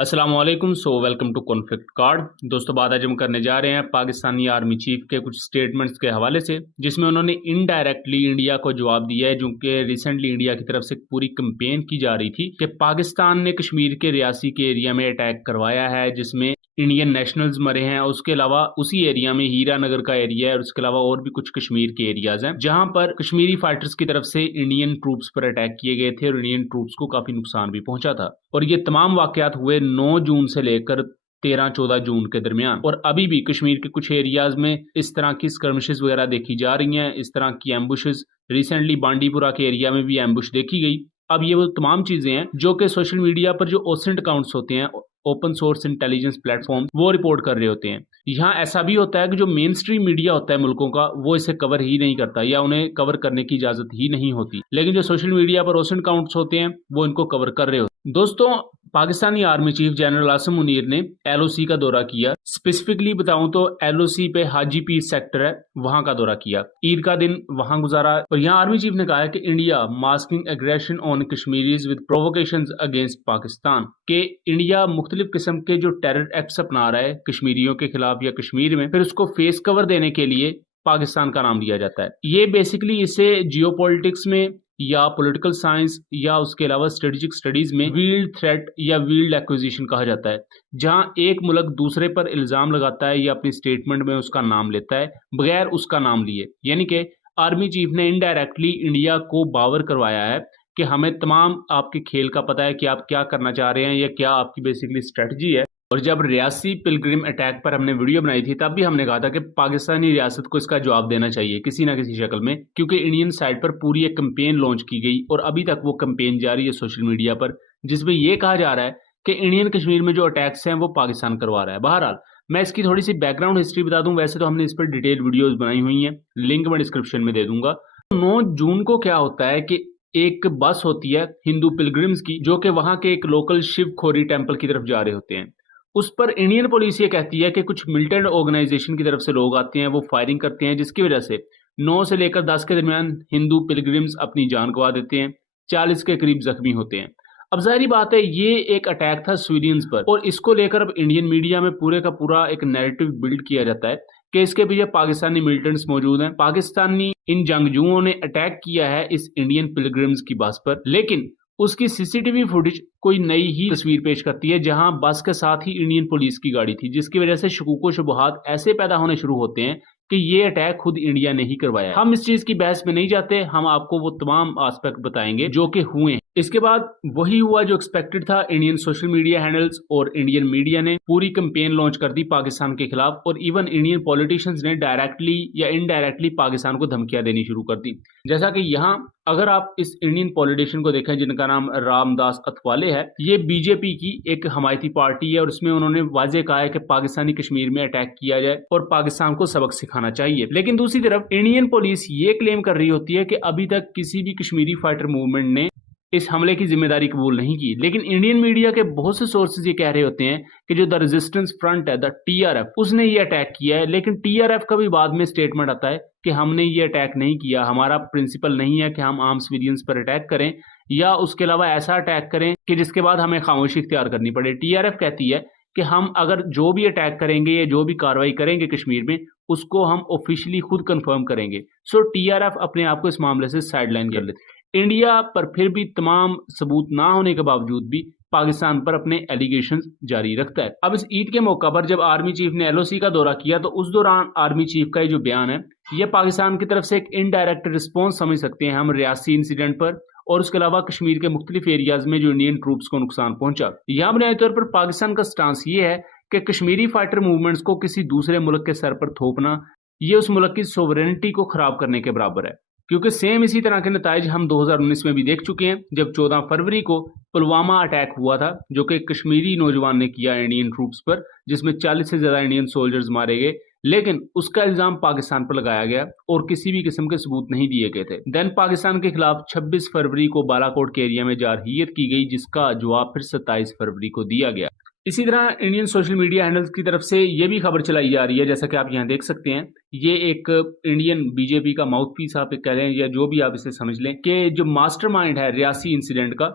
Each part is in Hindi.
अस्सलाम वालेकुम। Welcome to conflict card. दोस्तों, बात आज हम करने जा रहे हैं पाकिस्तानी आर्मी चीफ के कुछ स्टेटमेंट्स के हवाले से, जिसमें उन्होंने इनडायरेक्टली इंडिया को जवाब दिया है, जो कि रिसेंटली इंडिया की तरफ से पूरी कंपेन की जा रही थी कि पाकिस्तान ने कश्मीर के रियासी के एरिया में अटैक करवाया है, जिसमें इंडियन नेशनल्स मरे हैं। उसके अलावा उसी एरिया में हीरा नगर का एरिया है और उसके अलावा और भी कुछ कश्मीर के एरियाज हैं, जहां पर कश्मीरी फाइटर्स की तरफ से इंडियन ट्रूप्स पर अटैक किए गए थे और इंडियन ट्रूप्स को काफी नुकसान भी पहुंचा था। और ये तमाम वाकयात हुए 9 जून से लेकर 13-14 जून के दरमियान। और अभी भी कश्मीर के कुछ एरियाज में इस तरह की स्कर्मिशेस वगैरह देखी जा रही हैं, इस तरह की एम्बुशेस। रिसेंटली बांडीपुरा के एरिया में भी एम्बुश देखी गई। अब ये वो तमाम चीजें हैं जो कि सोशल मीडिया पर जो ओसेंट अकाउंट्स होते हैं, ओपन सोर्स इंटेलिजेंस प्लेटफॉर्म, वो रिपोर्ट कर रहे होते हैं। यहाँ ऐसा भी होता है कि जो मेन स्ट्रीम मीडिया होता है मुल्कों का, वो इसे कवर ही नहीं करता या उन्हें कवर करने की इजाजत ही नहीं होती, लेकिन जो सोशल मीडिया पर ओसेंट अकाउंट्स होते हैं वो इनको कवर कर रहे होते हैं। दोस्तों, Pakistani army chief general Asim Munir ने एलओसी का दौरा किया। स्पेसिफिकली बताऊं तो एलओसी पे हाजी पीर सेक्टर है, वहां का दौरा किया। ईद का दिन वहां गुजारा और यहाँ आर्मी चीफ ने कहा है कि India masking aggression on Kashmiris with provocations against Pakistan, के इंडिया मुख्तलिफ किस्म के जो टेरर एक्ट्स अपना रहा है कश्मीरियों के खिलाफ या कश्मीर में, फिर उसको फेस कवर देने के लिए पाकिस्तान का नाम लिया जाता है। ये बेसिकली इसे जियोपॉलिटिक्स में या पॉलिटिकल साइंस या उसके अलावा स्ट्रेटेजिक स्टडीज में वील्ड थ्रेट या वील्ड एक्विजिशन कहा जाता है, जहां एक मुल्क दूसरे पर इल्जाम लगाता है या अपनी स्टेटमेंट में उसका नाम लेता है बगैर उसका नाम लिए। यानी कि आर्मी चीफ ने इनडायरेक्टली इंडिया को बावर करवाया है कि हमें तमाम आपके खेल का पता है कि आप क्या करना चाह रहे हैं या क्या आपकी बेसिकली स्ट्रेटजी है। और जब रियासी पिलग्रिम अटैक पर हमने वीडियो बनाई थी, तब भी हमने कहा था कि पाकिस्तानी रियासत को इसका जवाब देना चाहिए किसी ना किसी शक्ल में, क्योंकि इंडियन साइड पर पूरी एक कंपेन लॉन्च की गई और अभी तक वो कंपेन जारी है सोशल मीडिया पर, जिसमें यह कहा जा रहा है कि इंडियन कश्मीर में जो अटैक्स हैं वो पाकिस्तान करवा रहा है। बहरहाल, मैं इसकी थोड़ी सी बैकग्राउंड हिस्ट्री बता दूं। वैसे तो हमने इस पर डिटेल वीडियोज बनाई हुई हैं, लिंक मैं डिस्क्रिप्शन में दे दूंगा। 9 जून को क्या होता है कि एक बस होती है हिंदू पिलग्रिम्स की, जो कि वहां के एक लोकल शिव खोरी टेम्पल की तरफ जा रहे होते हैं। उस पर इंडियन पुलिस ये कहती है कि कुछ मिलिटेंट ऑर्गेनाइजेशन की तरफ से लोग आते हैं, वो फायरिंग करते हैं, जिसकी वजह से 9 से लेकर 10 के दरमियान हिंदू पिलग्रिम्स अपनी जान गंवा देते हैं, 40 के करीब जख्मी होते हैं। अब जाहिर बात है ये एक अटैक था सिविलियंस पर, और इसको लेकर अब इंडियन मीडिया में पूरे का पूरा एक नैरेटिव बिल्ड किया जाता है कि इसके पीछे पाकिस्तानी मिलिटेंट्स मौजूद हैं, पाकिस्तानी इन जंगजुओं ने अटैक किया है इस इंडियन पिलग्रिम्स की बस पर। लेकिन उसकी सीसीटीवी फुटेज कोई नई ही तस्वीर पेश करती है, जहां बस के साथ ही इंडियन पुलिस की गाड़ी थी, जिसकी वजह से शकूक शुबहात ऐसे पैदा होने शुरू होते हैं कि ये अटैक खुद इंडिया ने ही करवाया है। हम इस चीज की बहस में नहीं जाते, हम आपको वो तमाम एस्पेक्ट बताएंगे जो कि हुए हैं। इसके बाद वही हुआ जो एक्सपेक्टेड था। इंडियन सोशल मीडिया हैंडल्स और इंडियन मीडिया ने पूरी कंपेन लॉन्च कर दी पाकिस्तान के खिलाफ, और इवन इंडियन पॉलिटिशियंस ने डायरेक्टली या इनडायरेक्टली पाकिस्तान को धमकियां देनी शुरू कर दी। जैसा कि यहाँ अगर आप इस इंडियन पॉलिटिशियन को देखें जिनका नाम रामदास अथवाले है, ये बीजेपी की एक हमायती पार्टी है और इसमें उन्होंने वाजे कहा है कि पाकिस्तानी कश्मीर में अटैक किया जाए और पाकिस्तान को सबक सिखाना चाहिए। लेकिन दूसरी तरफ इंडियन पुलिस ये क्लेम कर रही होती है कि अभी तक किसी भी कश्मीरी फाइटर मूवमेंट ने इस हमले की जिम्मेदारी कबूल नहीं की। लेकिन इंडियन मीडिया के बहुत से सोर्सेज ये कह रहे होते हैं कि जो द रेजिस्टेंस फ्रंट है, द टीआरएफ, उसने ये अटैक किया है। लेकिन टीआरएफ का भी बाद में स्टेटमेंट आता है कि हमने ये अटैक नहीं किया, हमारा प्रिंसिपल नहीं है कि हम आर्म सिविलियंस पर अटैक करें या उसके अलावा ऐसा अटैक करें कि जिसके बाद हमें खामोशी इख्तियार करनी पड़े। टीआरएफ कहती है कि हम अगर जो भी अटैक करेंगे या जो भी कार्रवाई करेंगे कश्मीर में, उसको हम ऑफिशियली खुद कंफर्म करेंगे। सो टीआरएफ अपने आप को इस मामले से साइडलाइन कर लेती है। इंडिया पर फिर भी तमाम सबूत ना होने के बावजूद भी पाकिस्तान पर अपने एलिगेशंस जारी रखता है। अब इस ईद के मौका पर जब आर्मी चीफ ने एलओसी का दौरा किया, तो उस दौरान आर्मी चीफ का ये जो बयान है, ये पाकिस्तान की तरफ से एक इनडायरेक्ट रिस्पॉन्स समझ सकते हैं हम रियासी इंसिडेंट पर, और उसके अलावा कश्मीर के मुख्तलिफ एरियाज में जो इंडियन ट्रूप्स को नुकसान पहुंचा। यहाँ बुनियादी तौर पर पाकिस्तान का स्टांस ये है कि कश्मीरी फाइटर मूवमेंट्स को किसी दूसरे मुल्क के सर पर थोपना, ये उस मुल्क की सोवरेनिटी को खराब करने के बराबर है। क्योंकि सेम इसी तरह के नताइज हम 2019 में भी देख चुके हैं, जब 14 फरवरी को पुलवामा अटैक हुआ था, जो कि कश्मीरी नौजवान ने किया इंडियन ट्रूप्स पर, जिसमें 40 से ज्यादा इंडियन सोल्जर्स मारे गए। लेकिन उसका इल्जाम पाकिस्तान पर लगाया गया और किसी भी किस्म के सबूत नहीं दिए गए थे। देन पाकिस्तान के खिलाफ 26 फरवरी को बालाकोट के एरिया में जारहियत की गई, जिसका जवाब फिर 27 फरवरी को दिया गया। इसी तरह इंडियन सोशल मीडिया हैंडल्स की तरफ से ये भी खबर चलाई जा रही है, जैसा कि आप यहाँ देख सकते हैं, ये एक इंडियन बीजेपी का माउथपीस आप कह रहे हैं या जो भी आप इसे समझ लें, कि जो मास्टरमाइंड है रियासी इंसिडेंट का,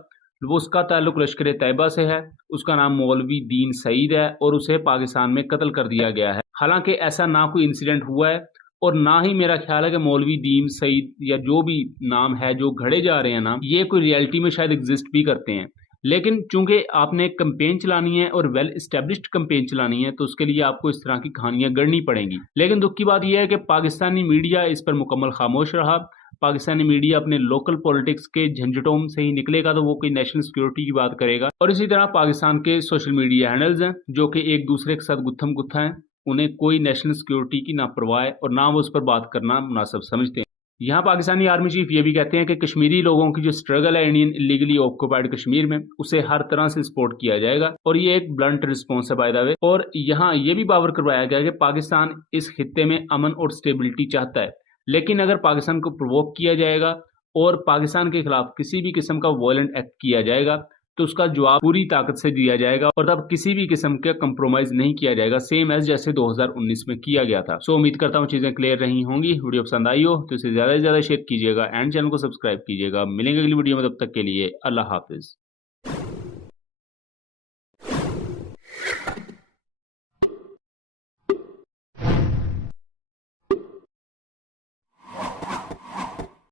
वो उसका ताल्लुक लश्कर तैयबा से है, उसका नाम मौलवी दीन सईद है और उसे पाकिस्तान में कत्ल कर दिया गया है। हालांकि ऐसा ना कोई इंसिडेंट हुआ है और ना ही मेरा ख्याल है कि मौलवी दीन सईद या जो भी नाम है जो घड़े जा रहे हैं नाम, ये कोई रियलिटी में शायद एग्जिस्ट भी करते हैं। लेकिन चूंकि आपने एक कैंपेन चलानी है और वेल एस्टेब्लिश्ड कैंपेन चलानी है, तो उसके लिए आपको इस तरह की कहानियां गढ़नी पड़ेंगी। लेकिन दुख की बात यह है कि पाकिस्तानी मीडिया इस पर मुकम्मल खामोश रहा। पाकिस्तानी मीडिया अपने लोकल पॉलिटिक्स के झंझटों से ही निकलेगा तो वो कोई नेशनल सिक्योरिटी की बात करेगा। और इसी तरह पाकिस्तान के सोशल मीडिया हैंडल्स हैं जो कि एक दूसरे के साथ गुत्थम गुत्था हैं, उन्हें कोई नेशनल सिक्योरिटी की ना परवाह है और ना वो उस पर बात करना मुनासिब समझते हैं। यहाँ पाकिस्तानी आर्मी चीफ ये भी कहते हैं कि कश्मीरी लोगों की जो स्ट्रगल है इंडियन इलीगली ऑक्युपाइड कश्मीर में, उसे हर तरह से सपोर्ट किया जाएगा और ये एक ब्लंट रिस्पॉन्स है बाय द वे। और यहाँ ये भी बावर करवाया गया कि पाकिस्तान इस खित्ते में अमन और स्टेबिलिटी चाहता है, लेकिन अगर पाकिस्तान को प्रोवोक किया जाएगा और पाकिस्तान के खिलाफ किसी भी किस्म का वायलेंट एक्ट किया जाएगा तो उसका जवाब पूरी ताकत से दिया जाएगा और तब किसी भी किस्म का कंप्रोमाइज नहीं किया जाएगा, सेम एज जैसे 2019 में किया गया था। सो उम्मीद करता हूँ चीजें क्लियर रही होंगी। वीडियो पसंद आई हो तो इसे ज्यादा से ज्यादा शेयर कीजिएगा एंड चैनल को सब्सक्राइब कीजिएगा। मिलेंगे अगली वीडियो में, तब तक के लिए अल्लाह हाफिज।